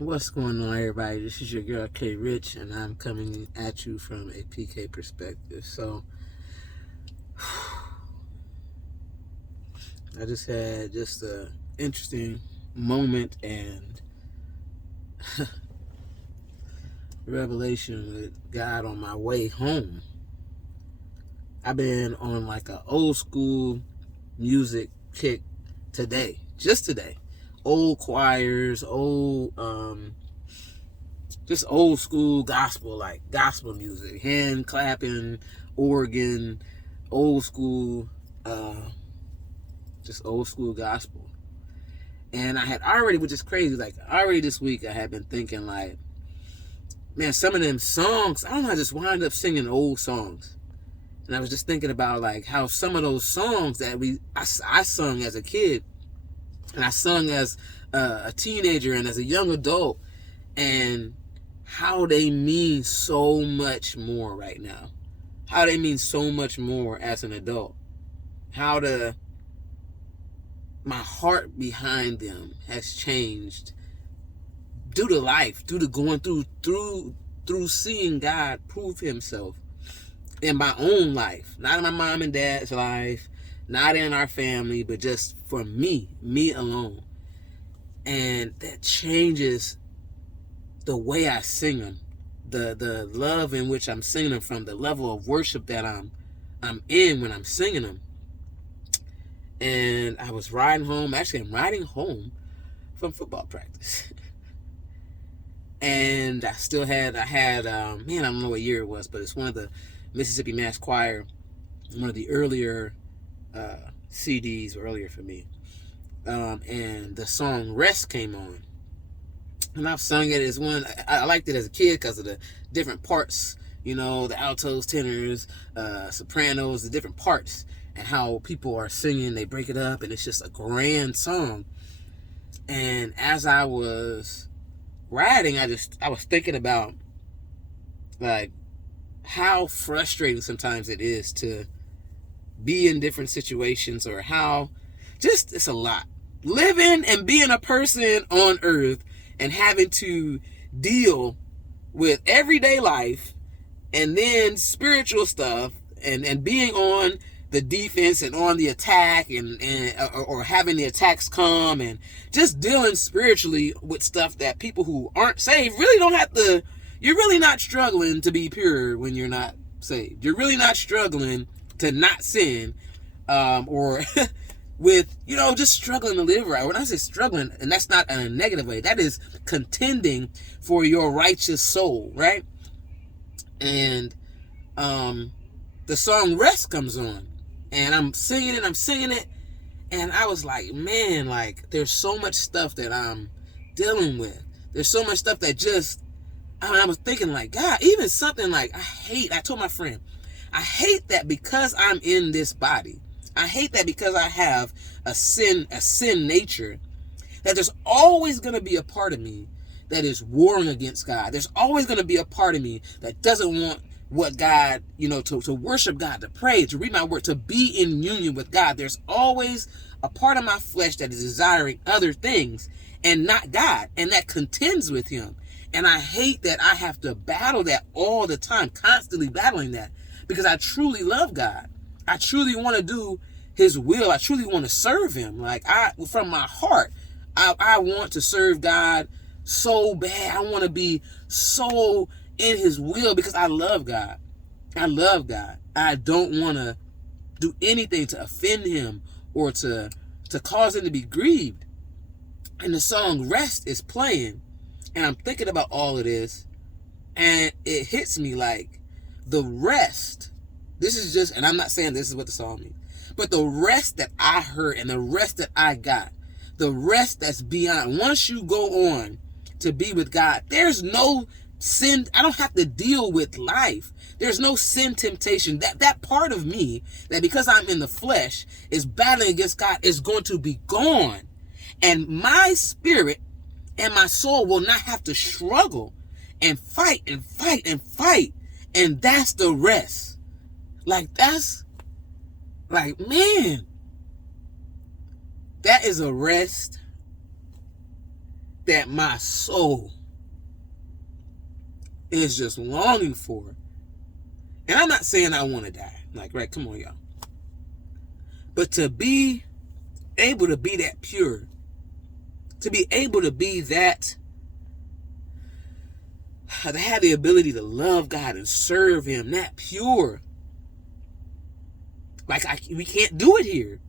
What's going on, everybody? This is your girl K Rich, and I'm coming at you from a PK perspective. So, I just had just a interesting moment and revelation with God on my way home. I've been on like a old school music kick today, just today. Old choirs, just old school gospel, like gospel music, hand clapping, organ, old school, just old school gospel. And I had already, which is crazy, like already this week I had been thinking like, man, some of them songs, I don't know, I just wind up singing old songs. And I was just thinking about like how some of those songs that I sung as a kid, and I sung as a teenager and as a young adult, and how they mean so much more right now. How they mean so much more as an adult. How my heart behind them has changed due to life, due to going through seeing God prove himself in my own life. Not in my mom and dad's life, not in our family, but just for me alone. And that changes the way I sing them, the love in which I'm singing them from, the level of worship that I'm in when I'm singing them. And I was riding home. Actually, I'm riding home from football practice. And I had man, I don't know what year it was, but it's one of the Mississippi Mass Choir, one of the earlier CDs, earlier for me. And the song Rest came on. And I've sung it as one. I liked it as a kid because of the different parts, the altos, tenors, sopranos, the different parts, and how people are singing. They break it up, and it's just a grand song. And as I was riding, I was thinking about like how frustrating sometimes it is to be in different situations, or how just it's a lot. Living and being a person on earth and having to deal with everyday life and then spiritual stuff, and being on the defense and on the attack, or having the attacks come, and just dealing spiritually with stuff that people who aren't saved really don't have to. You're really not struggling to be pure when you're not saved. You're really not struggling to not sin, or with, just struggling to live right. When I say struggling, and that's not in a negative way, that is contending for your righteous soul, right? And the song Rest comes on, and I'm singing it, and I was like, man, like, there's so much stuff that I'm dealing with. There's so much stuff that just, I was thinking like, God, even something like, I told my friend, I hate that because I'm in this body. I hate that because I have a sin nature, that there's always going to be a part of me that is warring against God. There's always going to be a part of me that doesn't want what God, to worship God, to pray, to read my word, to be in union with God. There's always a part of my flesh that is desiring other things and not God, and that contends with him. And I hate that I have to battle that all the time, constantly battling that, because I truly love God. I truly want to do his will. I truly want to serve him. Like, from my heart, I want to serve God so bad. I want to be so in his will because I love God. I love God. I don't want to do anything to offend him or to cause him to be grieved. And the song Rest is playing, and I'm thinking about all of this, and it hits me like the rest. This is just, and I'm not saying this is what the song means, but the rest that I heard and the rest that I got, the rest that's beyond. Once you go on to be with God, there's no sin. I don't have to deal with life. There's no sin temptation. That part of me that, because I'm in the flesh, is battling against God, is going to be gone. And my spirit and my soul will not have to struggle and fight and fight and fight. And that's the rest. Like, that's like, man, that is a rest that my soul is just longing for. And I'm not saying I want to die. Like, right, come on, y'all. But to be able to be that pure, to be able to be that, to have the ability to love God and serve Him, that pure. Like, we can't do it here.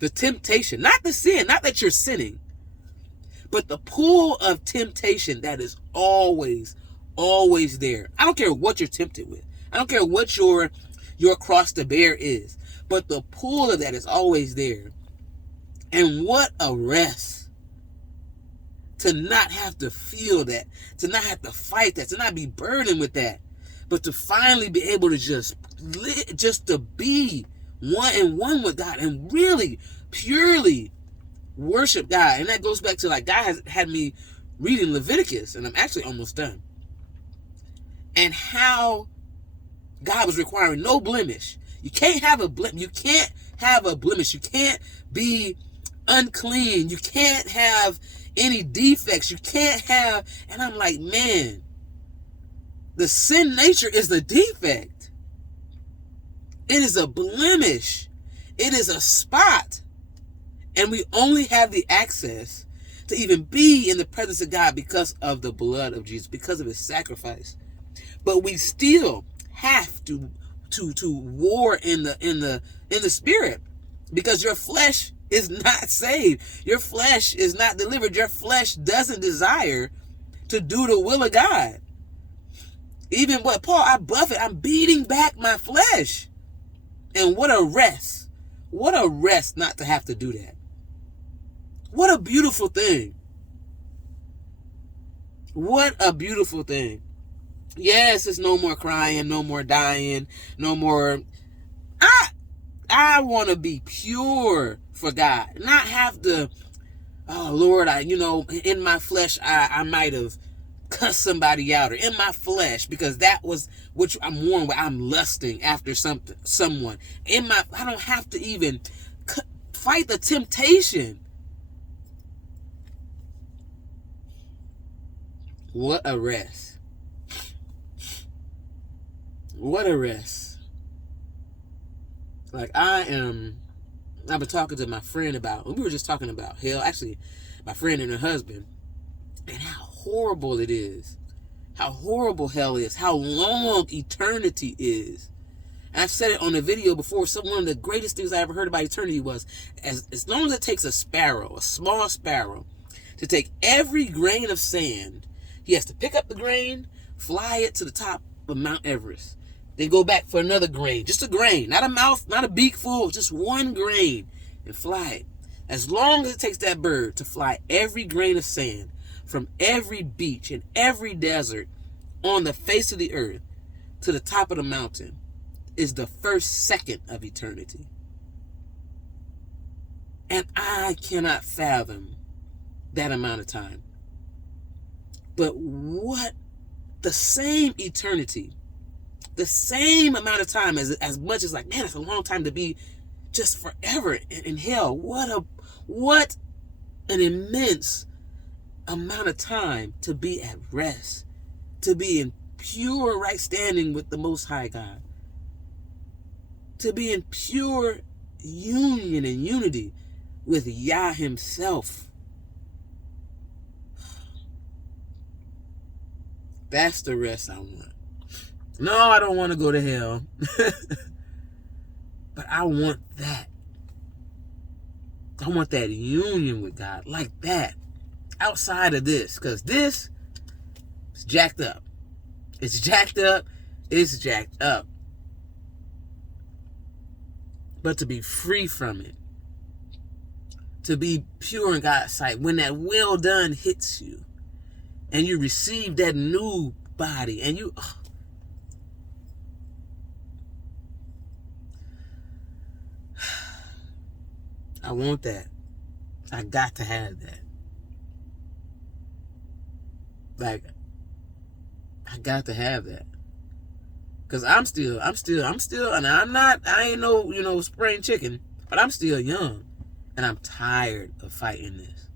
The temptation, not the sin, not that you're sinning, but the pull of temptation that is always, always there. I don't care what you're tempted with. I don't care what your cross to bear is. But the pull of that is always there. And what a rest to not have to feel that, to not have to fight that, to not be burdened with that, but to finally be able to just to be one with God and really, purely worship God. And that goes back to, like, God has had me reading Leviticus, and I'm actually almost done. And how God was requiring no blemish. You can't have a blemish. You can't have a blemish. You can't be unclean. You can't have any defects. You can't have, and I'm like, man, the sin nature is the defect. It is a blemish. It is a spot. And we only have the access to even be in the presence of God because of the blood of Jesus, because of His sacrifice. But we still have to war in the spirit, because your flesh is not saved. Your flesh is not delivered. Your flesh doesn't desire to do the will of God. Even what Paul, I'm beating back my flesh. And what a rest. What a rest not to have to do that. What a beautiful thing. What a beautiful thing. Yes, it's no more crying, no more dying, no more. I want to be pure for God. Not have to, oh Lord, in my flesh, I might have cussed somebody out, or in my flesh, because that was which I'm warned with. I'm lusting after someone. I don't have to even fight the temptation. What a rest. What a rest. Like, I've been talking to my friend we were just talking about hell, actually, my friend and her husband, and how horrible it is. How horrible hell is. How long eternity is. And I've said it on a video before. One of the greatest things I ever heard about eternity was, as long as it takes a small sparrow, to take every grain of sand, he has to pick up the grain, fly it to the top of Mount Everest. Then go back for another grain. Just a grain. Not a mouth, not a beak full. Just one grain. And fly it. As long as it takes that bird to fly every grain of sand from every beach and every desert on the face of the earth to the top of the mountain is the first second of eternity. And I cannot fathom that amount of time. But what the same eternity, the same amount of time, as much as, like, man, it's a long time to be just forever in hell. What an immense amount of time to be at rest, to be in pure right standing with the Most High God, to be in pure union and unity with Yah Himself. That's the rest I want. No, I don't want to go to hell. But I want that. I want that union with God like that. Outside of this. Because this is jacked up. It's jacked up. It's jacked up. But to be free from it. To be pure in God's sight. When that well done hits you. And you receive that new body. And you... I want that. I got to have that. Like, I got to have that. Cause I'm still, and I ain't no spring chicken, but I'm still young. And I'm tired of fighting this.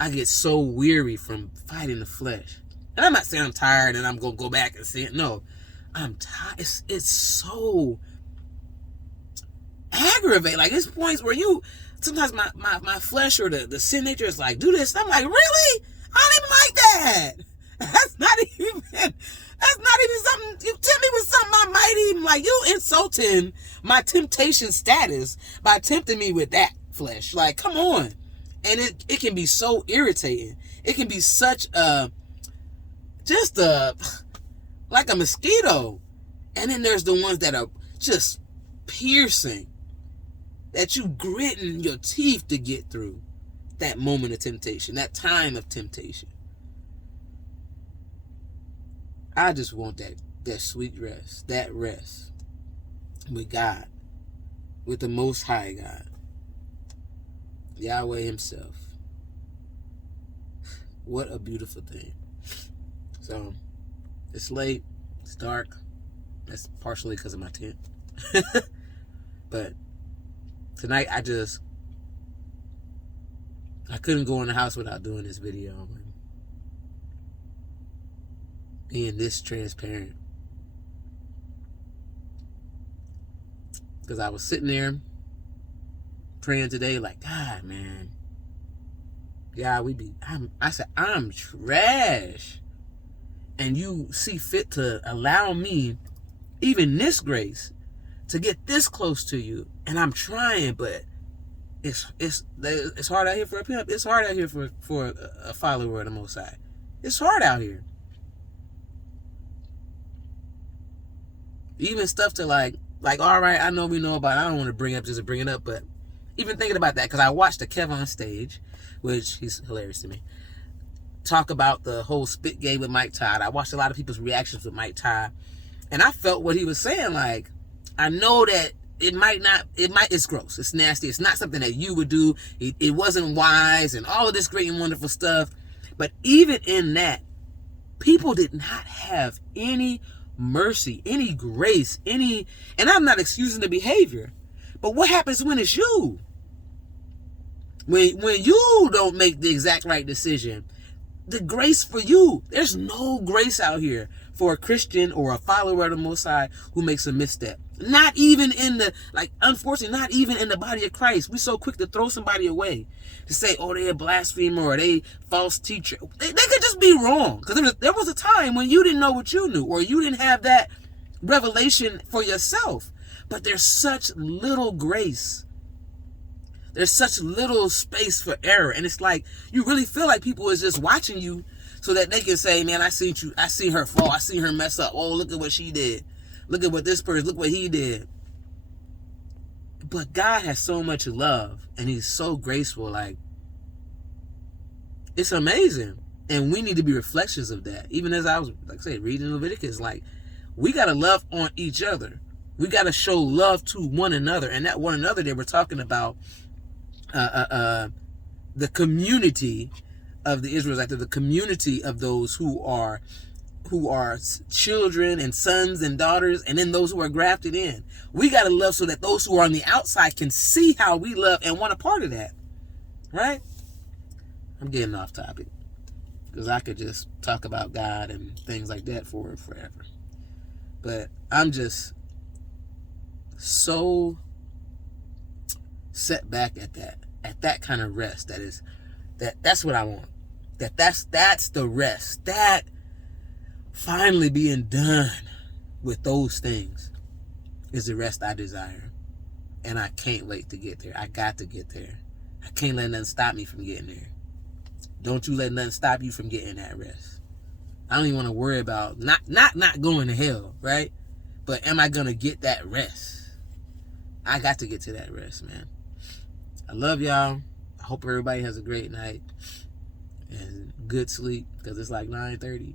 I get so weary from fighting the flesh. And I'm not saying I'm tired and I'm going to go back and see it. No, I'm tired. It's so aggravating. Like, it's points where sometimes my flesh or the sin nature is like, do this. And I'm like, really? I don't even like that. That's not even something. You tell me with something I might even like. You insulting my temptation status by tempting me with that flesh. Like, come on. And it can be so irritating. It can be such like a mosquito. And then there's the ones that are just piercing, that you gritting your teeth to get through that moment of temptation, that time of temptation. I just want that sweet rest, that rest with God, with the Most High God, Yahweh himself. What a beautiful thing. So, it's late, it's dark. That's partially because of my tent. But tonight I couldn't go in the house without doing this video and being this transparent. Because I was sitting there praying today like, God, man. Yeah, I said, I'm trash. And you see fit to allow me even this grace to get this close to you. And I'm trying, but it's hard out here for a pimp. It's hard out here for a follower of the Most High. It's hard out here. Even stuff to like, all right, I know we know about it. I don't want to bring it up just to bring it up, but even thinking about that, because I watched the Kevon Stage, which he's hilarious to me, talk about the whole spit game with Mike Todd. I watched a lot of people's reactions with Mike Todd, and I felt what he was saying. Like, I know that it's gross, it's nasty, it's not something that you would do, it wasn't wise, and all of this great and wonderful stuff. But even in that, people did not have any mercy, any grace, and I'm not excusing the behavior, but what happens when it's you? When you don't make the exact right decision, the grace for you, there's no grace out here for a Christian or a follower of the Most High who makes a misstep. Not even unfortunately, not even in the body of Christ. We're so quick to throw somebody away, to say, oh, they're a blasphemer or they false teacher. They could just be wrong. Because there was a time when you didn't know what you knew, or you didn't have that revelation for yourself. But there's such little grace. There's such little space for error. And it's like, you really feel like people is just watching you so that they can say, man, I seen her fall. I seen her mess up. Oh, look at what she did. Look at what this person, look what he did. But God has so much love, and he's so graceful. Like, it's amazing. And we need to be reflections of that. Even as I was, like I said, reading Leviticus, like, we got to love on each other. We got to show love to one another. And that one another, they were talking about the community of the Israelites, the community of those who are children and sons and daughters, and then those who are grafted in. We got to love so that those who are on the outside can see how we love and want a part of that. Right? I'm getting off topic, because I could just talk about God and things like that for forever. But I'm just so set back at that kind of rest. That's what I want. That's the rest. That finally being done with those things is the rest I desire. And I can't wait to get there. I got to get there. I can't let nothing stop me from getting there. Don't you let nothing stop you from getting that rest. I don't even want to worry about not going to hell, right? But am I going to get that rest? I got to get to that rest, man. I love y'all. I hope everybody has a great night and good sleep, because it's like 9:30.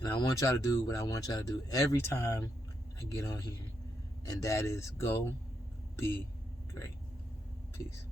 And I want y'all to do what I want y'all to do every time I get on here. And that is go be great. Peace.